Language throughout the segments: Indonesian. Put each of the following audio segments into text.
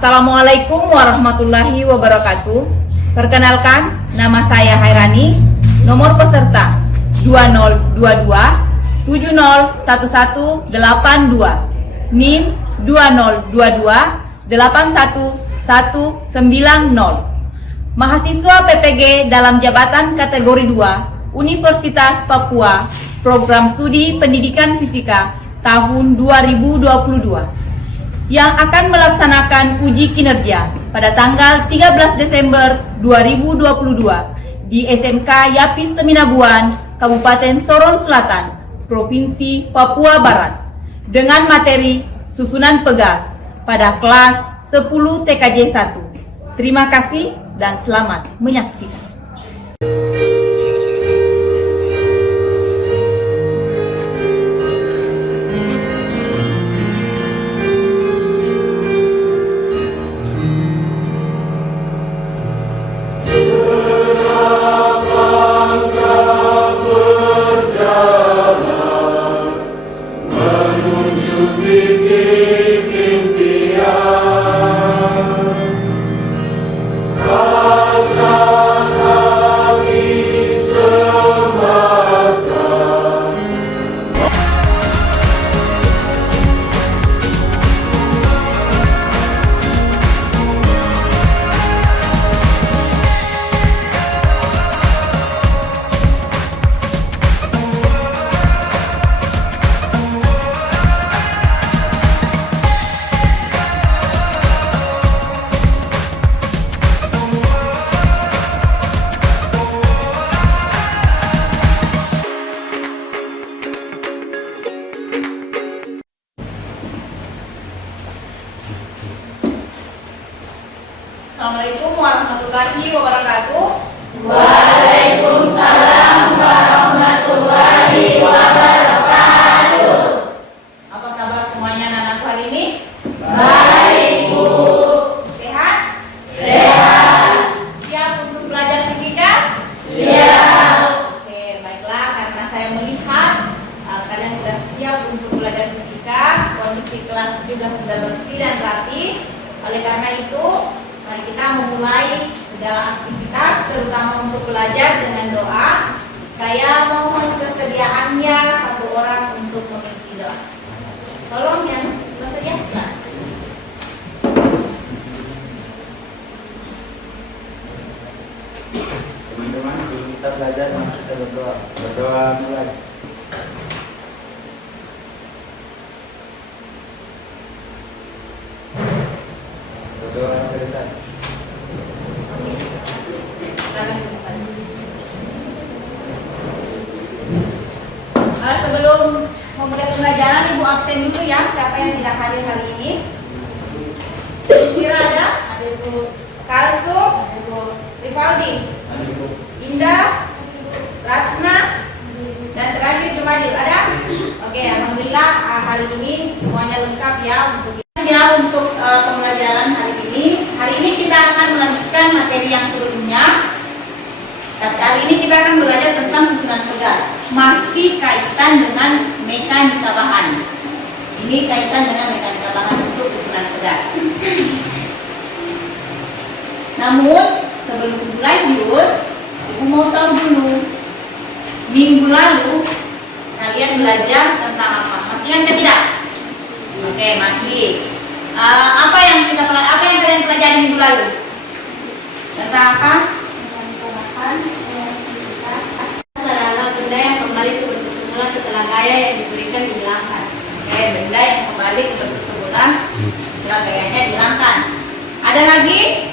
Assalamualaikum warahmatullahi wabarakatuh. Perkenalkan, nama saya Hairani. Nomor peserta 2022 701182. NIM 2022 81190. Mahasiswa PPG dalam jabatan kategori 2 Universitas Papua, Program Studi Pendidikan Fisika tahun 2022 yang akan melaksanakan uji kinerja pada tanggal 13 Desember 2022 di SMK Yapis Teminabuan, Kabupaten Sorong Selatan, Provinsi Papua Barat dengan materi susunan pegas pada kelas 10 TKJ 1. Terima kasih dan selamat menyaksikan. Assalamualaikum warahmatullahi wabarakatuh. Waalaikumsalam warahmatullahi wabarakatuh. Apa kabar semuanya anak-anak hari ini? Baik, Bu. Sehat? Sehat. Siap untuk belajar fisika? Siap. Oke, baiklah, karena saya melihat kalian sudah siap untuk belajar fisika, kondisi kelas juga sudah bersih dan rapi. Oleh karena itu, mari kita memulai segala aktivitas, terutama untuk belajar dengan doa. Saya mohon kesediaannya satu orang untuk memimpin doa. Tolong yang bersedia. Teman-teman, sebelum kita belajar, mari kita berdoa. Berdoa mulai. Berdoa selesai. Sebelum memulai pembelajaran, Ibu absen dulu ya. Siapa yang tidak hadir hari ini? Sira ada? Ada Ibu Kalso, Ibu Rivaldi, Indah, Ratsna, dan terakhir Jumadil. Ada? Oke, alhamdulillah hari ini semuanya lengkap ya untuk pembelajaran hari ini. Hari ini kita akan melanjutkan materi yang sebelumnya. Tapi hari ini kita akan belajar tentang susunan pegas. Masih kaitan dengan mekanika bahan. Ini kaitan dengan mekanika bahan untuk susunan pegas. Namun sebelum lanjut, Ibu mau tahu dulu, minggu lalu kalian belajar tentang apa? Masih ingat atau tidak? Oke, masih. Apa yang kalian pelajari minggu lalu? Tentang apa? Adalah benda yang kembali ke bentuk semula setelah gaya yang diberikan dihilangkan. Oke, benda yang kembali ke bentuk semula setelah gayanya dihilangkan. Ada lagi?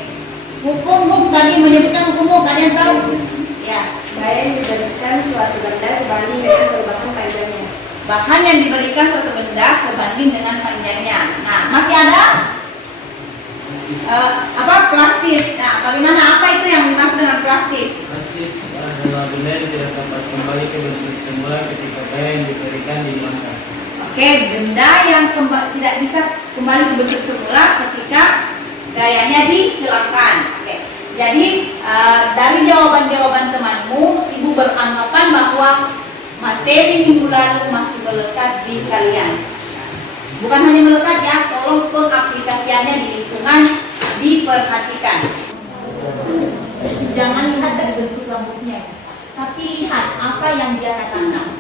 Hukum tadi menyebutkan hukum kalian tahu? Ya. Gaya yang diberikan suatu benda sebanding dengan perubahan panjangnya. Bahan yang diberikan suatu benda sebanding dengan panjangnya. Nah, masih ada? Plastis. Nah, bagaimana? Apa itu yang dimaksud dengan plastis? Plastis adalah benda yang tidak dapat kembali ke bentuk semula ketika gaya yang diberikan dihilangkan. Oke, benda yang tidak bisa kembali ke bentuk semula ketika gayanya dihilangkan. Oke, jadi dari jawaban-jawaban temanmu, Ibu beranggapan bahwa materi minggu lalu masih melekat di kalian. Bukan hanya melekat ya, tolong pengaplikasiannya di lingkungan diperhatikan. Jangan lihat dari bentuk rambutnya, tapi lihat apa yang dia katakan.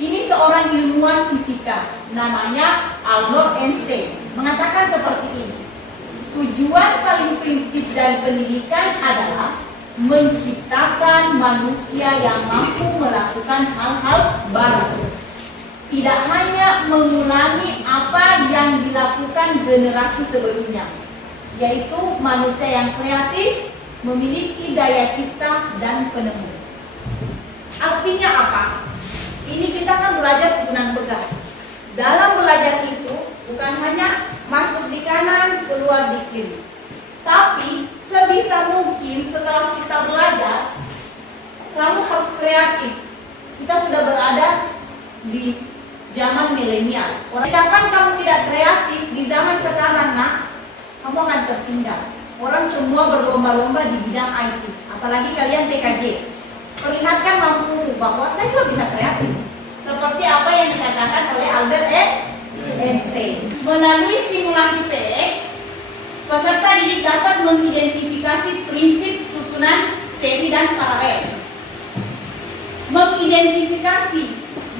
Ini seorang ilmuwan fisika, namanya Albert Einstein, mengatakan seperti ini. Tujuan paling prinsip dari pendidikan adalah menciptakan manusia yang mampu melakukan hal-hal baru. Tidak hanya mengulangi apa yang dilakukan generasi sebelumnya, yaitu manusia yang kreatif, memiliki daya cipta dan penemu. Artinya apa? Ini kita kan belajar susunan pegas. Dalam belajar itu bukan hanya masuk di kanan, keluar di kiri. Tapi sebisa mungkin setelah kita belajar, kamu harus kreatif. Kita sudah berada di zaman milenial. Kapan kamu tidak kreatif di zaman sekarang, nak, kamu akan tertinggal. Orang semua berlomba-lomba di bidang IT, apalagi kalian TKJ. Perlihatkan mampu bahwa saya juga bisa kreatif. Seperti apa yang dikatakan oleh Albert Einstein. Melalui simulasi PX, peserta didik dapat mengidentifikasi prinsip susunan seri dan paralel. Mengidentifikasi,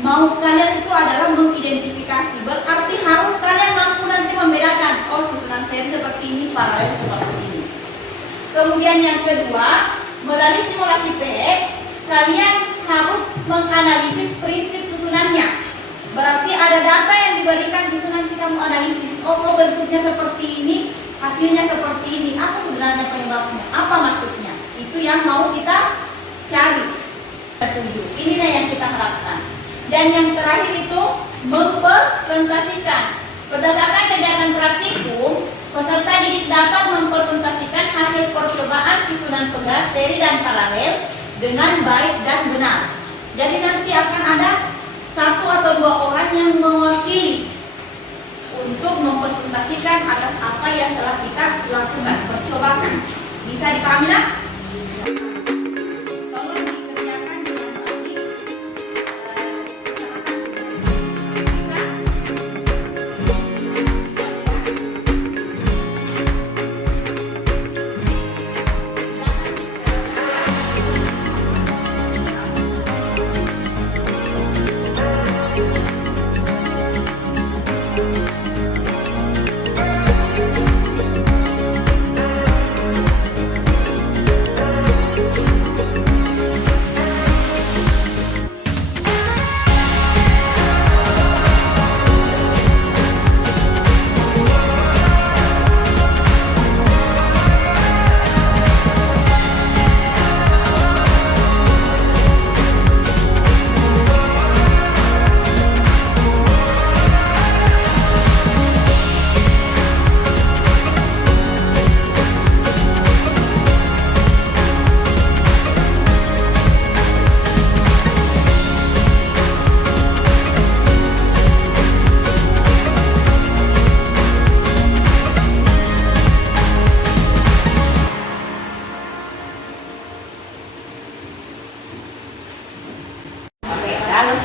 mau kalian itu adalah mengidentifikasi. Berarti harus kalian mampu nanti membedakan, oh susunan seri seperti ini, paralel seperti ini. Kemudian yang kedua, melalui simulasi PX, kalian harus menganalisis prinsip susunannya. Berarti ada data yang diberikan itu nanti kamu analisis. Oh bentuknya seperti ini, hasilnya seperti ini. Apa sebenarnya penyebabnya? Apa maksudnya? Itu yang mau kita cari. Tujuh. Inilah yang kita harapkan. Dan yang terakhir itu mempresentasikan. Berdasarkan kegiatan praktikum, peserta didik dapat mempresentasikan hasil percobaan susunan pegas, seri dan paralel dengan baik dan benar. Jadi nanti akan ada 1 atau 2 orang yang mewakili untuk mempresentasikan atas apa yang telah kita lakukan, percobaan. Bisa dipahami nak? Tolong dikerjakan dengan baik.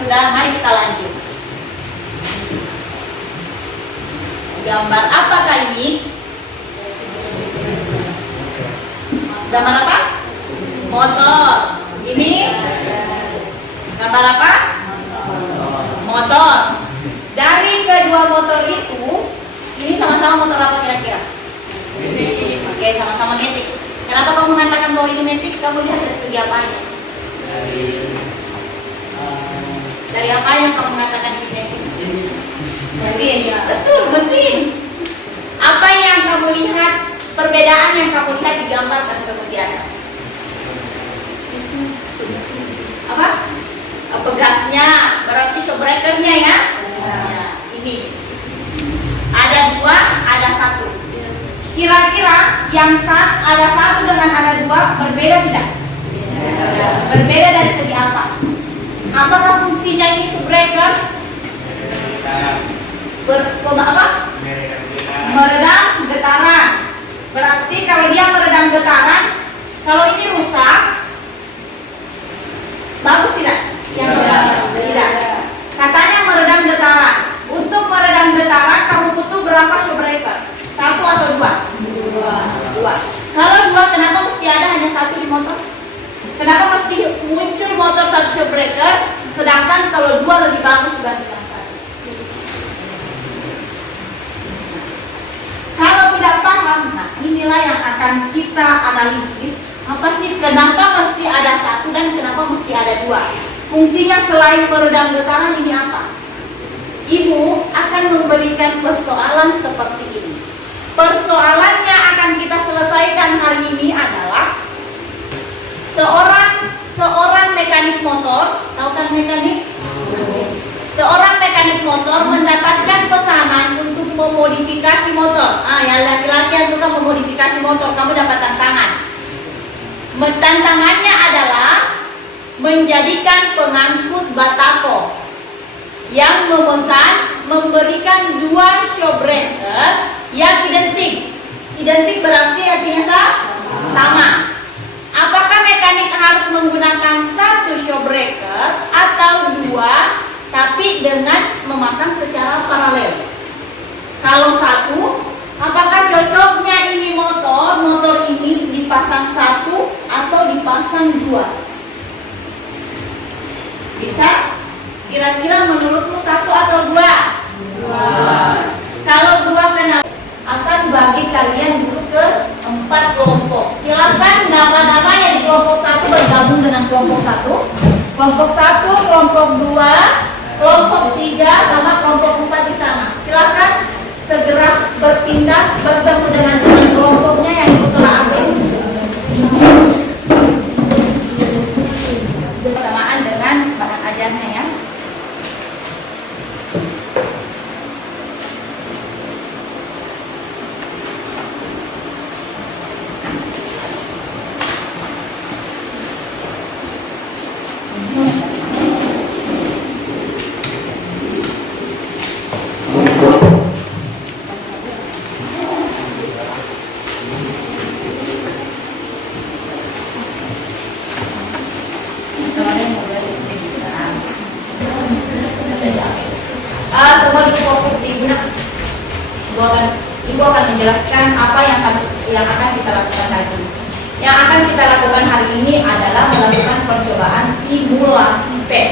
Sudah, mari kita lanjut. Gambar apakah ini? Gambar apa? Motor. Ini gambar apa? Motor. Dari kedua motor itu, ini sama-sama motor apa kira-kira? Oke, sama-sama metik. Kenapa kamu mengatakan bahwa ini metik? Kamu lihat dari segi apanya? Dari apa yang kamu mengatakan ini metik? Mesin, ya. Betul, mesin. Apa yang kamu lihat, perbedaan yang kamu lihat di gambar tersebut di atas? Apa? Pegasnya, berarti shock breakernya ya? Ya, ini. Ada 2, ada 1. Kira-kira yang ada 1 dengan ada 2 berbeda tidak? Berbeda dari segi apa? Apakah fungsinya ini shockbreaker? Meredam getaran. Berarti kalau dia meredam getaran, kalau ini rusak, bagus tidak? Yang meredam? Tidak. Katanya meredam getaran. Untuk meredam getaran akan kita analisis, apa sih kenapa mesti ada satu dan kenapa mesti ada dua. Fungsinya selain meredam getaran ini apa? Ibu akan memberikan persoalan seperti ini. Persoalannya akan kita selesaikan hari ini adalah seorang mekanik motor, tahu kan mekanik? Seorang mekanik motor mendapatkan pesanan untuk memodifikasi motor. Yang laki-laki yang suka memodifikasi motor, kamu dapat tantangan. Tantangannya adalah menjadikan pengangkut batako yang memesan memberikan 2 shock breaker yang identik. Identik berarti artinya sama. Apakah mekanik harus menggunakan 1 shock breaker atau 2, tapi dengan memasang secara paralel? Kalau 1, apakah cocoknya ini motor ini dipasang 1 atau dipasang 2? Bisa? Kira-kira menurutmu 1 atau 2? 2. Kalau 2 kenapa? Akan bagi kalian dulu ke 4 kelompok. Silakan nama-nama yang di kelompok 1 bergabung dengan kelompok 1. Kelompok 1, kelompok 2, kelompok 3 sama kelompok 4 di sana. Silakan segera berpindah bertemu dengan kelompoknya yang itu telah habis. Bersamaan dengan bahan ajarnya ya. Semua difokus di guna. Ibu akan menjelaskan apa yang akan kita lakukan hari ini. Yang akan kita lakukan hari ini adalah melakukan percobaan simulasi PET.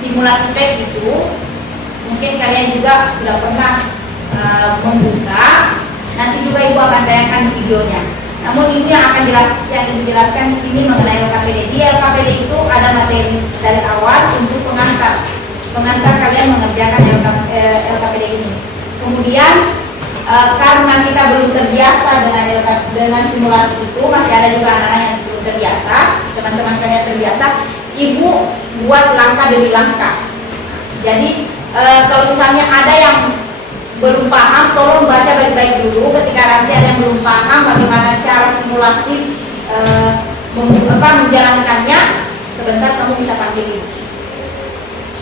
Simulasi PET itu mungkin kalian juga sudah pernah membuka. Nanti juga ibu akan tayangkan videonya. Namun ibu yang akan dijelaskan di sini mengenai LKPD. Di LKPD itu ada materi dari awal untuk pengantar kalian mengerjakan LKPD ini. Kemudian karena kita belum terbiasa dengan simulasi itu, masih ada juga anak-anak yang belum terbiasa, teman-teman kalian terbiasa, ibu buat langkah demi langkah. Jadi kalau misalnya ada yang belum paham, tolong baca baik-baik dulu. Ketika nanti ada yang belum paham bagaimana cara simulasi menjalankannya, sebentar kamu bisa panggil.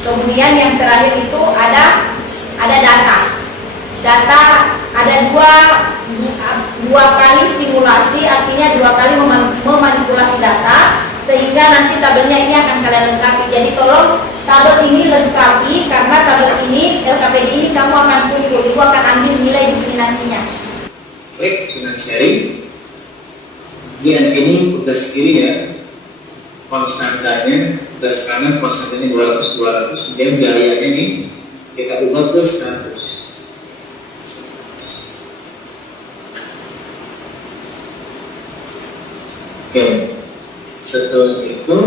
Kemudian yang terakhir itu ada data. Data ada dua kali simulasi, artinya 2 kali memanipulasi data, sehingga nanti tabelnya ini akan kalian lengkapi. Jadi tolong tabel ini lengkapi, karena tabel ini LKPD ini kamu akan kumpul, ibu akan ambil nilai di sini nantinya. Klik sinar sharing. Di anak ini tugas kiri ya, konstantanya, tugas kanan konstantanya 200, kemudian gayanya nih kita ubah ke 100. Oke, setelah itu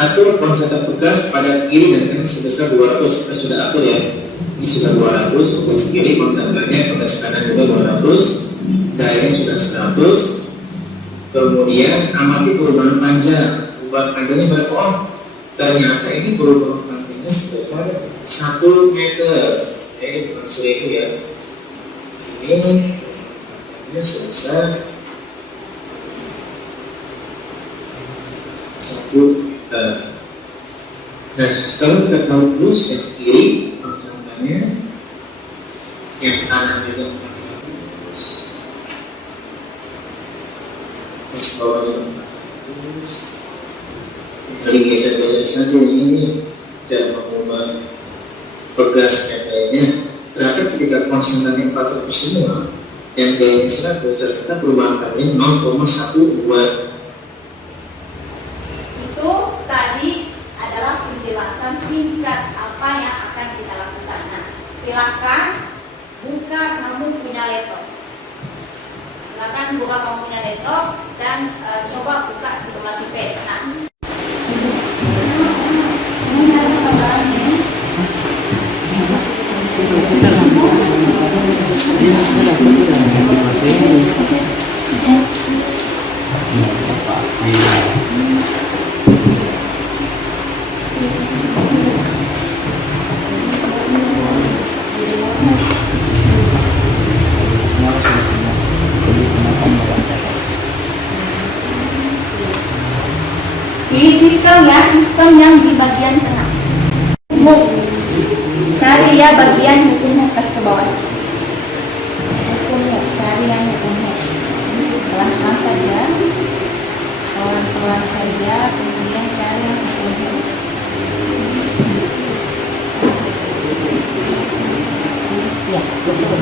atur konstan tugas pada kiri dan kanan sebesar 200. Kita sudah atur ya, ini sudah 200, tugas kiri konstantannya, tugas kanan juga 200, gayanya sudah 100. Kemudian amati perubahan panjang. Perubahan panjangnya berapa? Oh, ternyata ini perubahan panjangnya sebesar 1 meter. Ini bukan 1000 ya. Ini sebesar 1 meter. Nah, setelah kita tahu terus yang kiri konstantannya, yang kanan juga bawah terus kali geser-geser saja ini, jangan mengubah pegas yang lainnya. Ternyata ketika konstantannya 400 semua dan gayanya 100, ternyata perubahan panjang 0,12. Itu tadi adalah penjelasan singkat apa yang akan kita lakukan. Nah, silakan buka kamu punya laptop. buka kamu punya laptop dan coba buka simulasi pet. Nah, ini ada gambarannya. Ini sistem ya, sistem yang di bagian tengah. Cari ya bagian hukum ke bawah. Hukum cari yang hukum. Pelan-pelan saja, pelan-pelan saja, kemudian cari yang hukum. Ya, betul.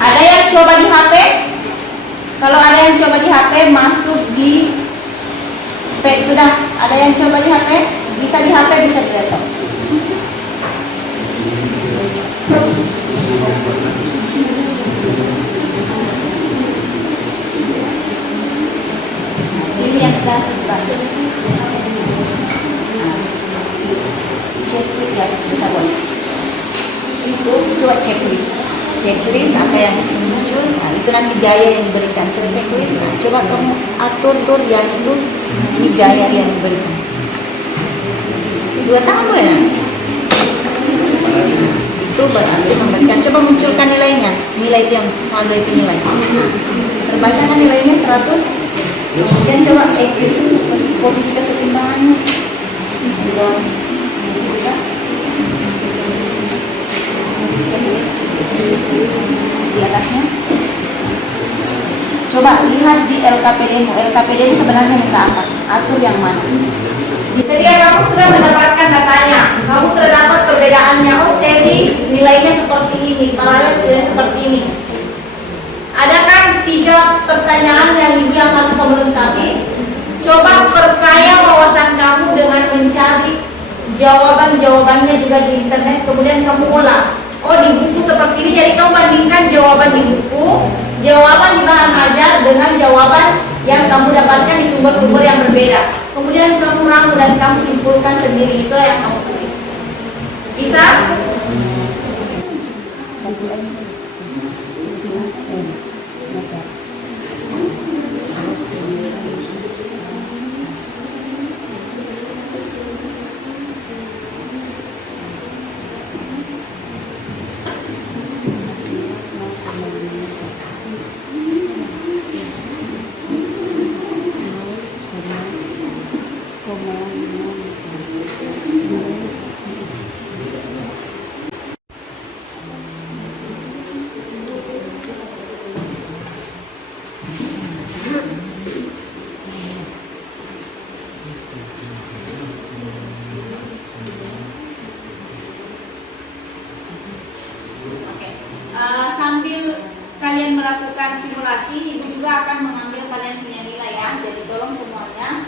Ada yang coba di HP? Kalau ada yang coba di HP, masuk di pet sudah. Ada yang coba di HP? Bisa di HP, bisa di laptop. Ini yang sudah selesai. Checklist ya, bisa boleh. Itu coba checklist apa yang muncul, nah itu nanti gaya yang diberikan. Coba checklist, nah, coba kamu atur yang itu, ini gaya yang diberikan. Ini 2 tahun boleh nah? Itu berarti memberikan, coba munculkan nilainya, nilai itu yang ada itu nilai. Nah, terbaca kan nilainya 100, kemudian coba cek posisi kesetimbangannya. Bisa. Di atasnya coba lihat di LKPD-mu. LKPD sebenarnya minta apa? Atur yang mana? Jadi kamu sudah mendapatkan datanya, kamu sudah dapat perbedaannya. Oh, seri nilainya seperti ini, paralel nilainya seperti ini. Ada kan 3 pertanyaan yang ibu yang harus kamu lengkapi. Coba perkaya wawasan kamu dengan mencari jawaban-jawabannya juga di internet, kemudian kamu olah. Oh, di buku seperti ini, jadi kamu bandingkan jawaban di buku, jawaban di bahan ajar dengan jawaban yang kamu dapatkan di sumber-sumber yang berbeda. Kemudian kamu rangkum dan kamu simpulkan sendiri, itulah yang kamu tulis. Bisa? Sambil kalian melakukan simulasi, ibu juga akan mengambil kalian punya nilai ya. Jadi tolong semuanya.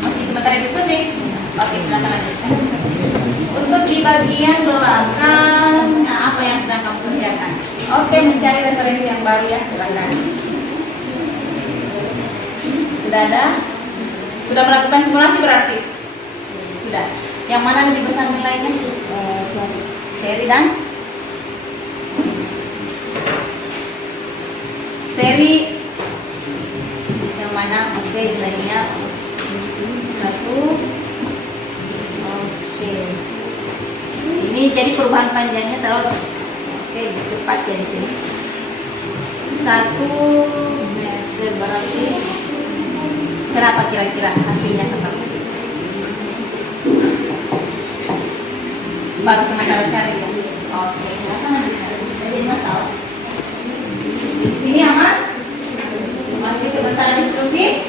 Masih sebentar diskusi. Oke, silakan lanjutkan. Untuk di bagian belakang, nah apa yang sedang kamu kerjakan? Oke, mencari referensi yang baru ya, silakan. Sudah ada? Sudah melakukan simulasi berarti? Sudah. Yang mana lebih besar nilainya? Seri dan seri yang mana? Oke, nilainya 1. Oke, ini jadi perubahan panjangnya terlalu cepat ya di sini. 1 meter berarti kenapa kira-kira hasilnya seperti itu? Baru sementara cari ya. Oke, silakan jadi masalah. Di sini aman? Masih sebentar diskusi?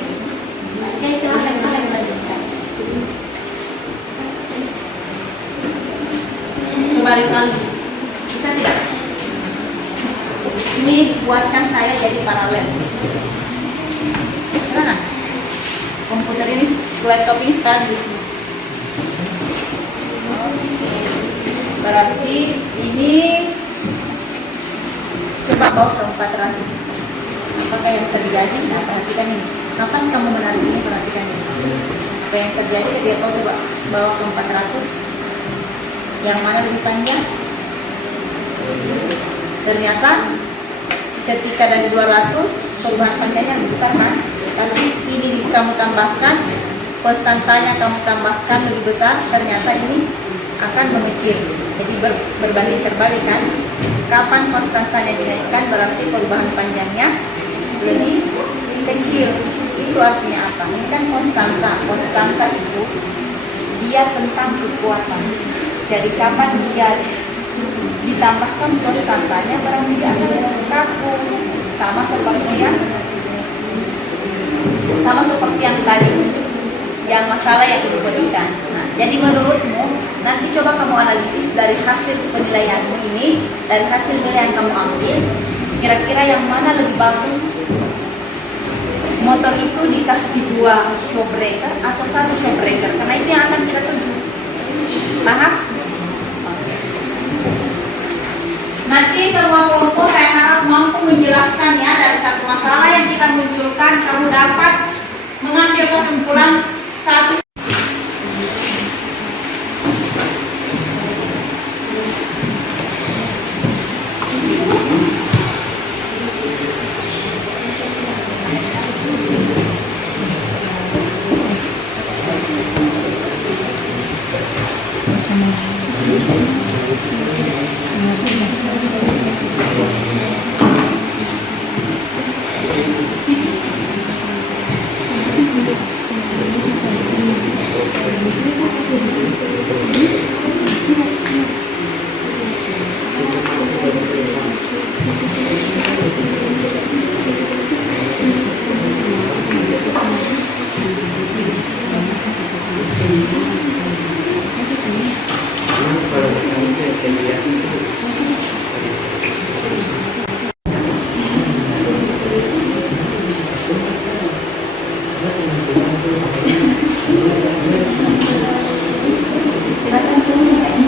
Oke, silakan kalian lanjutkan. Coba Rifan, bisa tidak? Ini buatkan saya jadi paralel. Gimana? Komputer ini, laptop ini sekarang gitu. Oke. Berarti ini coba bawa ke 400. Apakah yang terjadi? Nah, perhatikan ini. Kapan kamu menarik ini? Perhatikan ini. Apa yang terjadi ketika kau coba bawa ke 400? Yang mana lebih panjang? Ternyata ketika dari 200 perubahan panjangnya lebih besar kan? Tapi ini kamu tambahkan, konstantanya kamu tambahkan lebih besar, ternyata ini akan mengecil. Jadi berbanding terbalik kan? Kapan konstantanya dinaikkan berarti perubahan panjangnya lebih kecil. Itu artinya apa? Ini kan konstanta. Konstanta itu dia tentang kekuatan. Jadi kapan dia ditambahkan konstantanya berarti dia akan kaku. Sama seperti yang tadi, yang masalah yang ibu berikan. Nah, jadi menurutmu nanti coba kamu analisis dari hasil penilaianmu ini, dari hasil nilai yang kamu ambil, kira-kira yang mana lebih bagus? Motor itu dikasih 2 shock breaker atau 1 shock breaker? Karena itu yang akan kita tuju. Paham? Nanti semua kelompok saya harap mampu menjelaskan ya dari satu masalah yang kita munculkan, kamu dapat mengambil kesimpulan satu.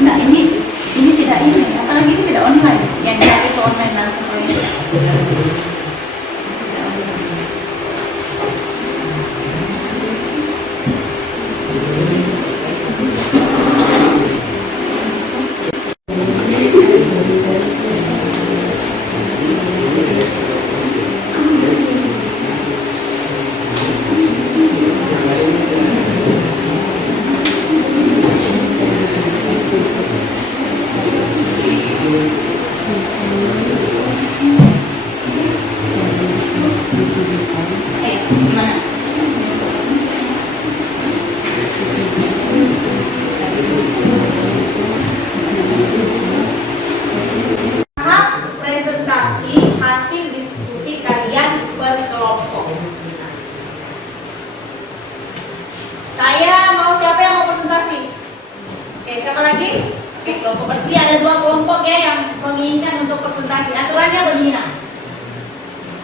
Nah, ini tidak ini, apalagi ini tidak online. Yang dipakai itu online langsung oleh kelompok. Berarti ada 2 kelompok ya yang menginginkan untuk presentasi. Aturannya begini nah.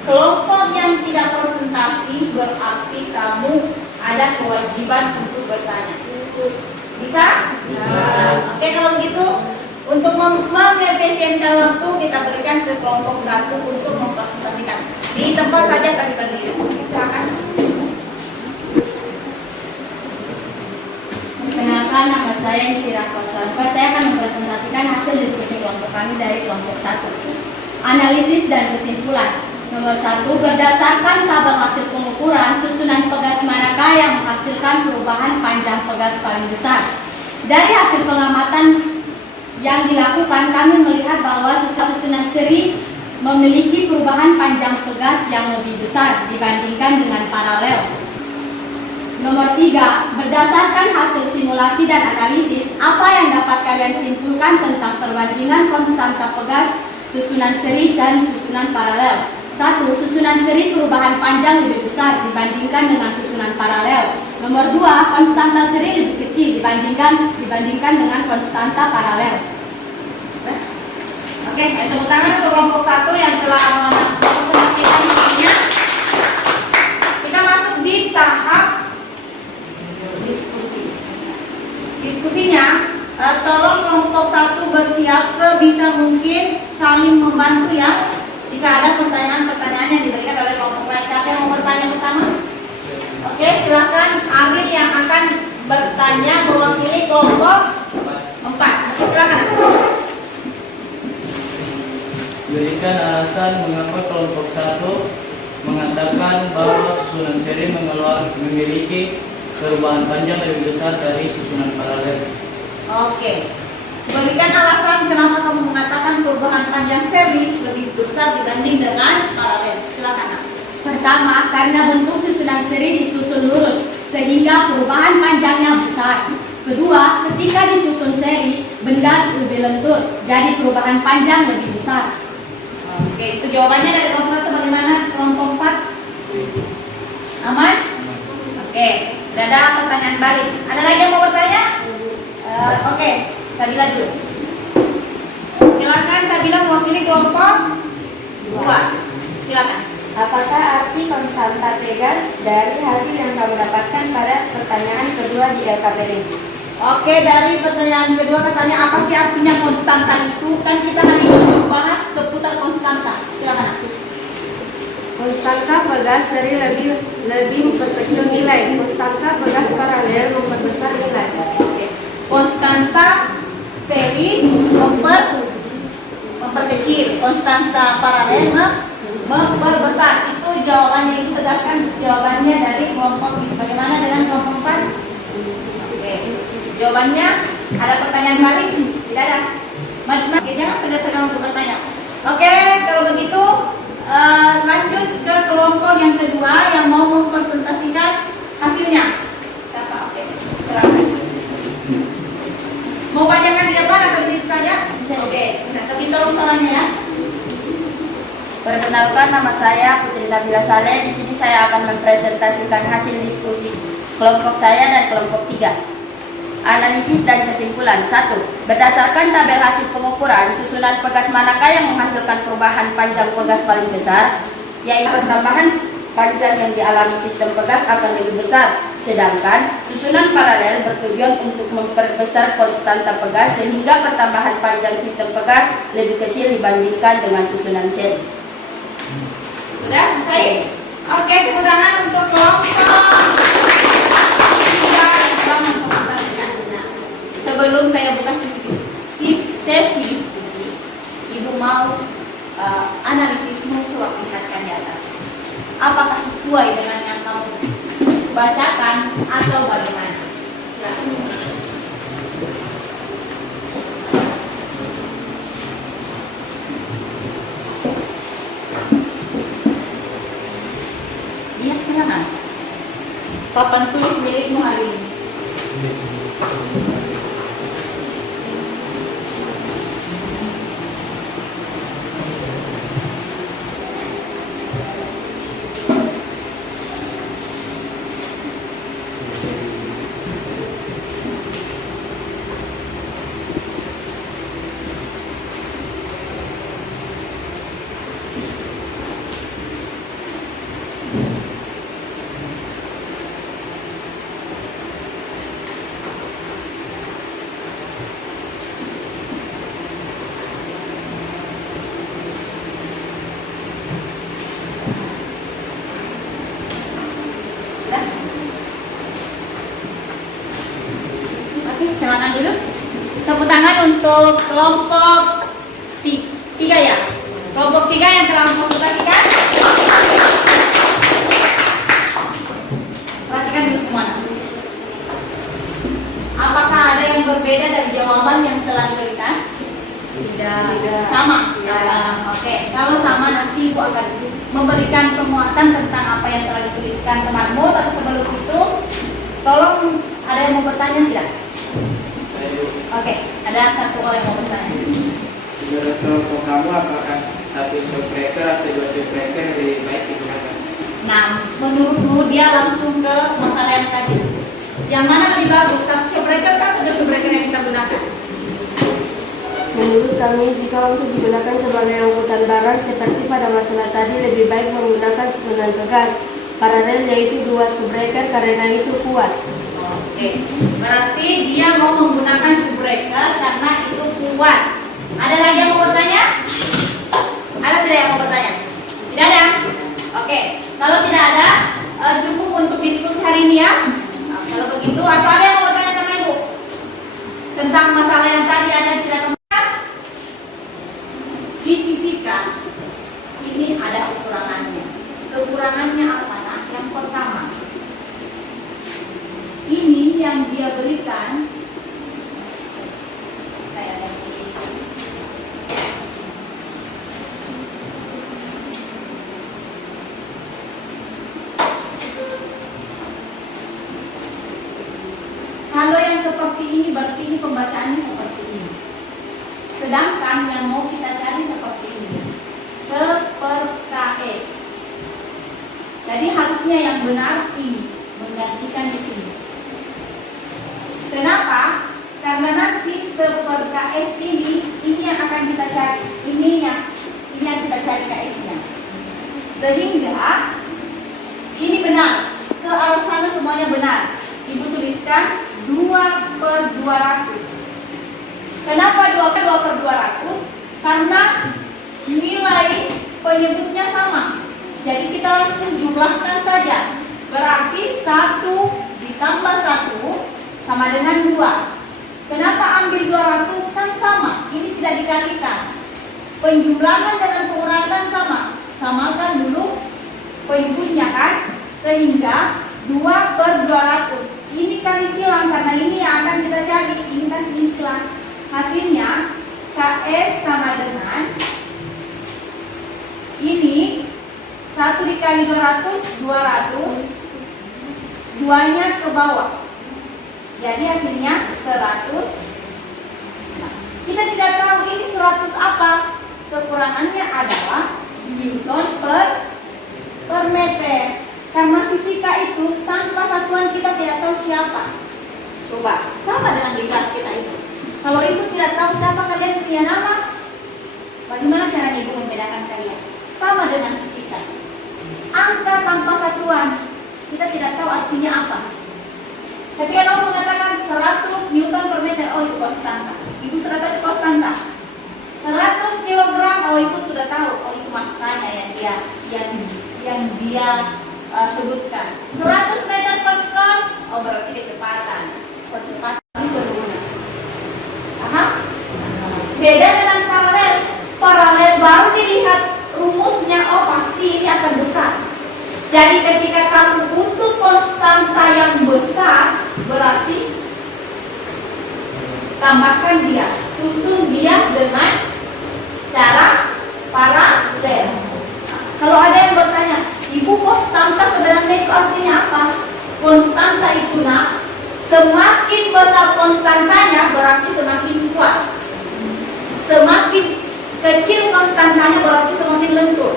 Kelompok yang tidak presentasi berarti kamu ada kewajiban untuk bertanya. Bisa? Bisa. Oke, kalau begitu untuk mengefisienkan waktu kita berikan ke kelompok 1 untuk mempresentasikan. Di tempat saja tadi berdiri. Silakan. Kenalkan, nama saya Insyirah Fatsarka. Saya akan mempresentasikan hasil diskusi kelompok kami dari kelompok 1. Analisis dan kesimpulan. Nomor 1, berdasarkan tabel hasil pengukuran, susunan pegas manakah yang menghasilkan perubahan panjang pegas paling besar? Dari hasil pengamatan yang dilakukan, kami melihat bahwa susunan seri memiliki perubahan panjang pegas yang lebih besar dibandingkan dengan paralel. Nomor 3, berdasarkan hasil simulasi dan analisis, apa yang dapat kalian simpulkan tentang perbandingan konstanta pegas, susunan seri dan susunan paralel? 1. Susunan seri perubahan panjang lebih besar dibandingkan dengan susunan paralel. Nomor 2, konstanta seri lebih kecil dibandingkan dengan konstanta paralel. Oke, tepuk tangan untuk kelompok 1 yang telah mempresentasikan hasilnya. Kita masuk di tahap diskusi. Diskusinya, tolong kelompok 1 kelompok 4. Silakan. Berikan alasan mengapa kelompok 1 mengatakan bahwa susunan seri memiliki perubahan panjang lebih besar dari susunan paralel. Oke. Berikan alasan kenapa kamu mengatakan perubahan panjang seri lebih besar dibanding dengan paralel. Silakan. Pertama, karena bentuk susunan seri disusun lurus, sehingga perubahan panjangnya besar. Kedua, ketika disusun seri, benda lebih lentur, jadi perubahan panjang lebih besar. Oke, itu jawabannya dari kelompok 1 bagaimana? Kelompok 4? Aman? Oke, sudah ada pertanyaan balik. Ada lagi yang mau bertanya? Oke, Sabila dulu. Silakan Sabila mewakili kelompok 2. Silakan. Apakah arti konstanta Pegas dari hasil yang kamu dapatkan pada pertanyaan kedua di LKPD? Oke, dari pertanyaan kedua katanya apa sih artinya konstanta itu? Kan kita hari ini bahas seputar konstanta. Silakan. Konstanta Pegas seri lebih memperkecil nilai. Konstanta Pegas paralel memperbesar nilai. Oke. Konstanta seri memperkecil, konstanta paralel memperbesar. Itu jawabannya, itu tegaskan jawabannya dari kelompok ini. Bagaimana dengan kelompok 4? Oke. Jawabannya ada pertanyaan balik? Tidak ada. Oke, jangan segan-segan untuk bertanya. Oke, kalau begitu lanjut ke kelompok yang kedua yang mau mempresentasikan hasilnya. Siapa? Oke, silakan. Mau bacakan di depan atau di situ saja? Oke, sudah. Tapi tolong suaranya ya. Perkenalkan, nama saya Putri Nabila Saleh. Di sini saya akan mempresentasikan hasil diskusi kelompok saya dan kelompok 3. Analisis dan kesimpulan. 1. Berdasarkan tabel hasil pengukuran, susunan pegas manakah yang menghasilkan perubahan panjang pegas paling besar? Yaitu pertambahan panjang yang dialami sistem pegas akan lebih besar, sedangkan susunan paralel bertujuan untuk memperbesar konstanta pegas sehingga pertambahan panjang sistem pegas lebih kecil dibandingkan dengan susunan seri. Sudah selesai? Oke, tepuk tangan untuk kelompok 3 yang telah mempresentasikan. Nah, sebelum saya buka sesi diskusi, Ibu mau analisismu coba lihatkan di atas. Apakah sesuai dengan yang kamu bacakan atau bagaimana? Silakan. Iya, silakan. Papan tulis milikmu hari ini. Silakan dulu. Tepuk tangan untuk kelompok 3 ya. Kelompok 3 yang telah mempresentasikan. Perhatikan dulu semua. Apakah ada yang berbeda dari jawaban yang telah diberikan? Tidak. Sama. Oke. Kalau sama nanti Ibu akan memberikan penguatan tentang apa yang telah dituliskan temanmu. Tapi sebelum itu, tolong ada yang mau bertanya tidak? Oke, ada satu orang yang mau bertanya. Menurut kelompok kamu apakah satu showbreaker atau 2 showbreaker lebih baik digunakan? Nah, menurutmu dia langsung ke masalah yang tadi. Yang mana lebih bagus, satu showbreaker atau 2 showbreaker yang kita gunakan? Menurut kami, jika untuk digunakan sebagai angkutan barang seperti pada masalah tadi, lebih baik menggunakan susunan pegas paralel, yaitu 2 showbreaker karena itu kuat. Oke, berarti dia mau menggunakan showbreaker karena itu kuat. Ada lagi yang mau bertanya? Ada tidak yang mau bertanya? Tidak ada? Oke, kalau tidak ada, cukup untuk diskusi hari ini ya. Nah, kalau begitu, atau ada yang mau bertanya sama Ibu? berikan, saya ganti. Kalau yang seperti ini berarti ini pembacaannya seperti ini. Sedangkan yang mau kita cari seperti ini, seperKS. Jadi harusnya yang benar ini menggantikan di sini. Kenapa? Karena nanti seperKS ini yang akan kita cari. Ini yang kita cari KS-nya. Sehingga ini benar. Ke arah sana semuanya benar. Ibu tuliskan 2/200. Kenapa 2/200? Karena nilai penyebutnya sama. Jadi kita langsung jumlahkan saja. Berarti 1 ditambah 1 sama dengan 2. Kenapa ambil 200? Kan sama. Ini tidak dikalikan. Penjumlahan dengan pengurangan sama. Samakan dulu penyebutnya kan. Sehingga 2/200. Ini kali silang karena ini yang akan kita cari. Ini kan silang. Hasilnya KS sama dengan ini 1 dikali 200, 200. 2-nya ke bawah. Jadi hasilnya 100. Nah, kita tidak tahu ini 100 apa. Kekurangannya adalah Newton per meter. Karena fisika itu tanpa satuan kita tidak tahu siapa. Coba, sama dengan di kelas kita itu. Kalau ibu tidak tahu siapa kalian punya nama, bagaimana caranya ibu membedakan kalian? Sama dengan fisika. Angka tanpa satuan, kita tidak tahu artinya apa. Ketika kamu mengatakan 100 Newton per meter, oh itu konstanta. Ibu sudah tahu itu konstanta. 100 kilogram, oh ibu sudah tahu, oh itu masanya yang dia sebutkan. 100 meter per sekon, oh berarti kecepatan. Percepatan ini berguna. Paham? Beda dengan paralel. Paralel baru dilihat rumusnya, oh pasti ini akan besar. Jadi ketika kamu butuh konstanta yang besar, berarti tambahkan dia, susun dia dengan cara paralel. Kalau ada yang bertanya, ibu konstanta sebenarnya itu artinya apa? Konstanta itu nak, semakin besar konstantanya berarti semakin kuat. Semakin kecil konstantanya berarti semakin lentur.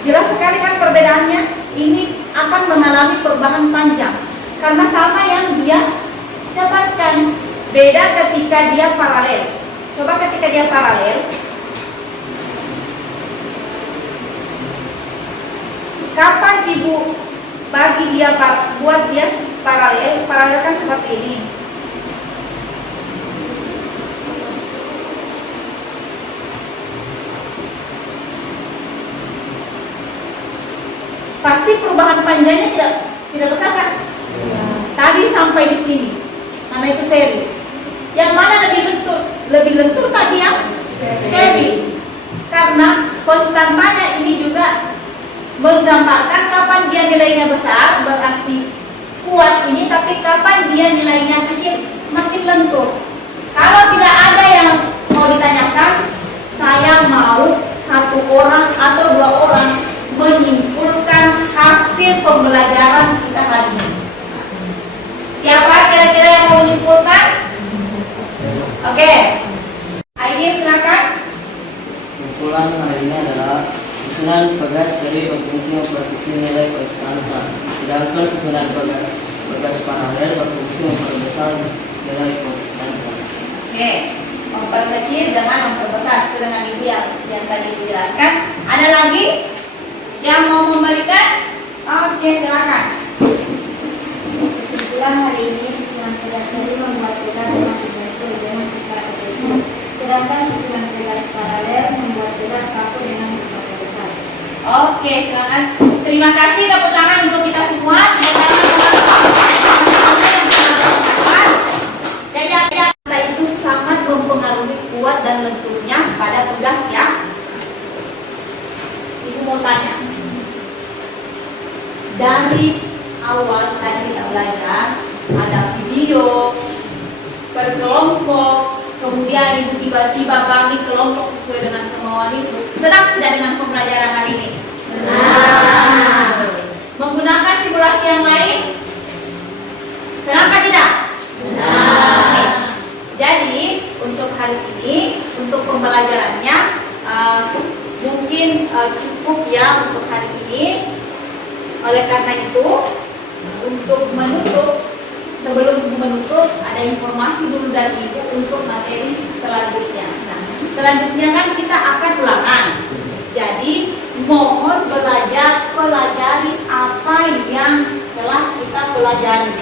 Jelas sekali kan perbedaannya. Ini akan mengalami perubahan panjang karena sama yang dia dapatkan. Beda ketika dia paralel. Coba ketika dia paralel, kapan ibu bagi dia buat dia paralel? Paralel kan seperti ini. Pasti perubahan panjangnya tidak besar kan? Tadi sampai di sini, karena itu seri. Yang mana lebih lentur? Lebih lentur tadi yang seri. Karena konstantanya ini juga menggambarkan kapan dia nilainya besar berarti kuat ini, tapi kapan dia nilainya kecil makin lentur. Kalau tidak ada yang mau ditanyakan, saya mau 1 orang atau 2 orang menyimpulkan hasil pembelajaran kita hari ini. Siapa kira-kira yang mau menyimpulkan? Oke. Aini silakan. Kesimpulan hari ini adalah susunan pegas seri berfungsi memperkecil nilai konstanta, sedangkan susunan pegas paralel berfungsi memperbesar nilai konstanta. Oke. Memperkecil dengan memperbesar. Itu dengan ibu yang tadi dijelaskan. Ada lagi yang mau memberikan? Oke, silakan. Kesimpulan hari ini susunan pegas seri membuat pegas semakin lentur dengan kecepatan kecil, sedangkan susunan pegas paralel membuat pegas kaku dengan kecepatan besar. Oke, silakan. Terima kasih, tepuk tangan untuk kita semua. Jadi kata itu sangat mempengaruhi kuat dan lenturnya pada pegas ya. Ibu mau tanya. Dari awal tadi kita belajar ada video per kelompok, kemudian Ibu tiba-tiba bagi kelompok sesuai dengan kemauan itu. Senang tidak dengan pembelajaran hari ini? Senang. Menggunakan simulasi yang lain? Senang atau tidak? Senang. Jadi untuk hari ini, untuk pembelajarannya mungkin cukup ya untuk hari ini. Oleh karena itu, untuk menutup, sebelum menutup ada informasi dulu dari Ibu untuk materi selanjutnya. Nah, selanjutnya kan kita akan ulangan. Jadi mohon pelajari apa yang telah kita pelajari.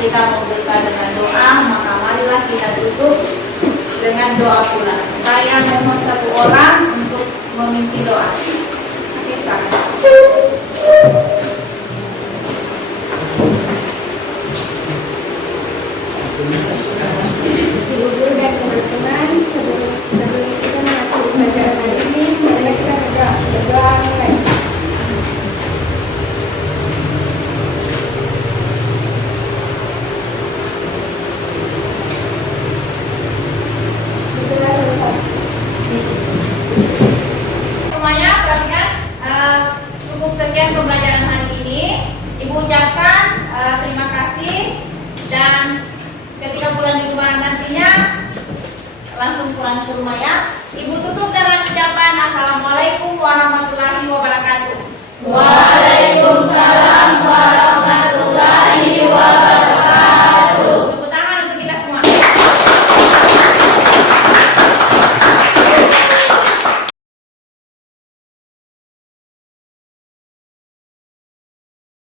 Kita membuka dengan doa, maka marilah kita tutup dengan doa pula. Saya mohon satu orang untuk memimpin doa. Ibu guru dan teman-teman, sebelum kita mengakhiri pelajaran hari ini, mari kita berdoa mulai. Semuanya perhatikan, cukup sekian pembelajaran hari ini. Ibu ucapkan terima kasih, dan ketika pulang di rumah nantinya langsung pulang ke rumah ya. Ibu tutup dengan ucapan Assalamualaikum warahmatullahi wabarakatuh.